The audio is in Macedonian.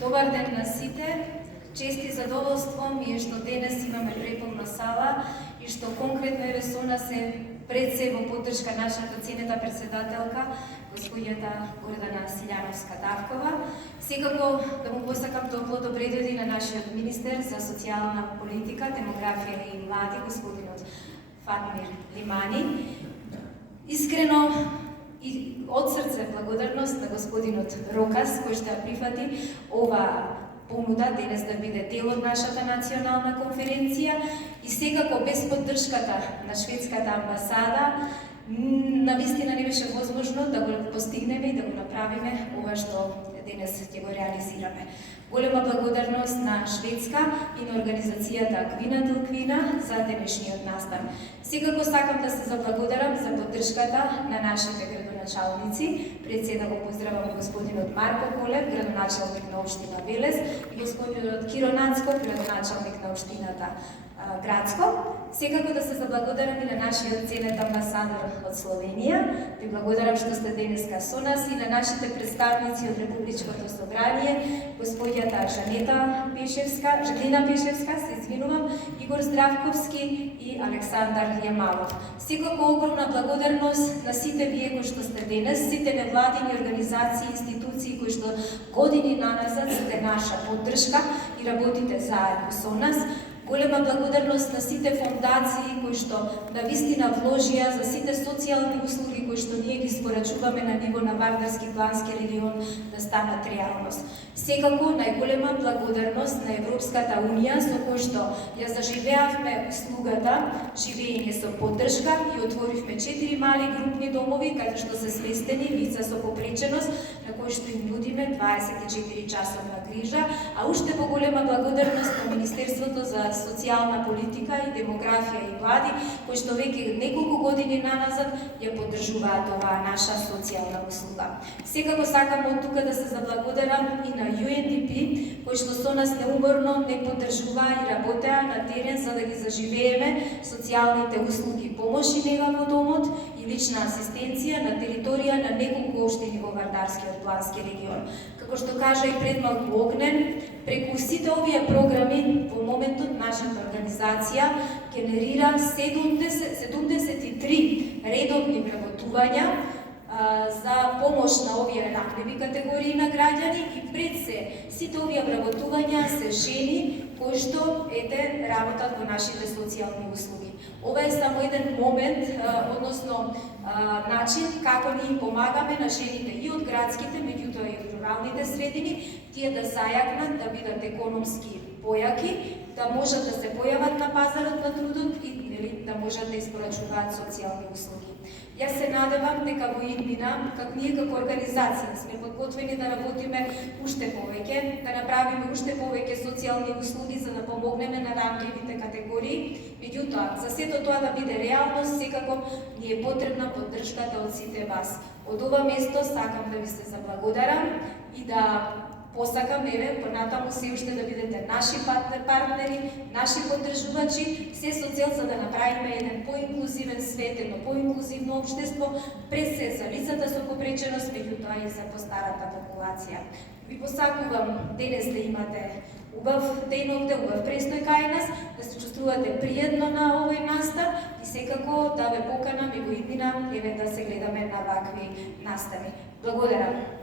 Добар ден на сите. Чест и задоволство ми е што денес имаме преполна сала и што конкретно еве со нас е пред се во поддршка нашата ценета председателка, господјата Гордана Силјановска-Давкова. Секако да му посакам топло добредојде на нашиот министер за социјална политика, демографија и млади, господинот Фатмир Лимани. Искрено и од срце благодарност на господинот Рокас, кој што ја прифати ова понуда денес да биде дел од нашата национална конференција и секако без поддршката на шведската амбасада навистина не беше возможно да го постигнеме и да го направиме ова што денес ќе го реализираме. Голема благодарност на Шведска и на организацијата Аквина Телквина за денешниот настан. Секако сакам да се заблагодарам за поддршката на нашите градоначалници. Пред се да го поздравам господинот Марко Колев, градоначалник на општина Велес, и господинот Киро Нацков, градоначалник на општината Градско. Секако да се заблагодарам и на нашиот ценет амбасадор од Словенија. Ви благодарам што сте денеска со нас и на нашите представници од Републичкото собрание, господјата Жанина Пешевска, се извинувам, Игор Здравковски и Александар Јамалов. Секако огромна благодарност на сите вие кои што сте денес, сите невладини организации, институции кои што години наназад сте наша поддршка и работите заедно со нас. Голема благодарност на сите фондации кои што навистина вложија за сите социјални услуги кои што ние ги спорачуваме на ниво на Вардарски плански регион да станат реалност. Секако најголема благодарност на Европската унија со кој што ја заживеавме услугата живење со поддршка и отворивме 4 мали групни домови каде што се сместени лица со попреченост на кои што им нудиме 24 часовна грижа, а уште поголема благодарност на Министерството за социјална политика и демографија и млади, кои што веќе неколку години наназад ја поддржуваат оваа наша социјална услуга. Секако сакам од тука да се заблагодарам и на UNDP, кои што со нас неуморно не поддржуваа и работеа на терен за да ги заживееме социјалните услуги, помош и нега во домот и лична асистенција на територија на неколку општини во Вардарскиот плански регион. Како што кажа и пред малку Огнен, преку сите овие програми во моментот нашата организација генерира 73 редовни вработувања за помош на овие ранливи категории на граѓани и пред се сите овие вработувања се жени кои што работат во нашите социјални услуги. Ова е само еден момент, односно начин како ние помагаме на жените и од градските, меѓутоа и од руралните средини, тие да зајакнат, да бидат економски појаки, да можат да се појават на пазарот на трудот и да можат да испорачуваат социјални услуги. Јас се надевам дека во иднина, како ние како организација сме подготвени да работиме уште повеќе, да направиме уште повеќе социјални услуги за да помогнеме на ранливите категории. Меѓутоа, за сето тоа да биде реалност, секако ни е потребна поддршката од сите вас. Од ова место сакам да ви се заблагодарам и да посакам понатаму се уште да бидете наши партнери, наши поддржувачи, се со цел за да направиме еден поинклузивен свет, едно поинклузивно општество, пред се за лицата со попреченост, меѓутоа и за постарата популација. Ви посакувам денес да имате убав ден овде, убав престој кај нас, да се чувствувате пријатно на овој настан и секако да ве поканам и во иднина да се гледаме на вакви настани. Благодарам.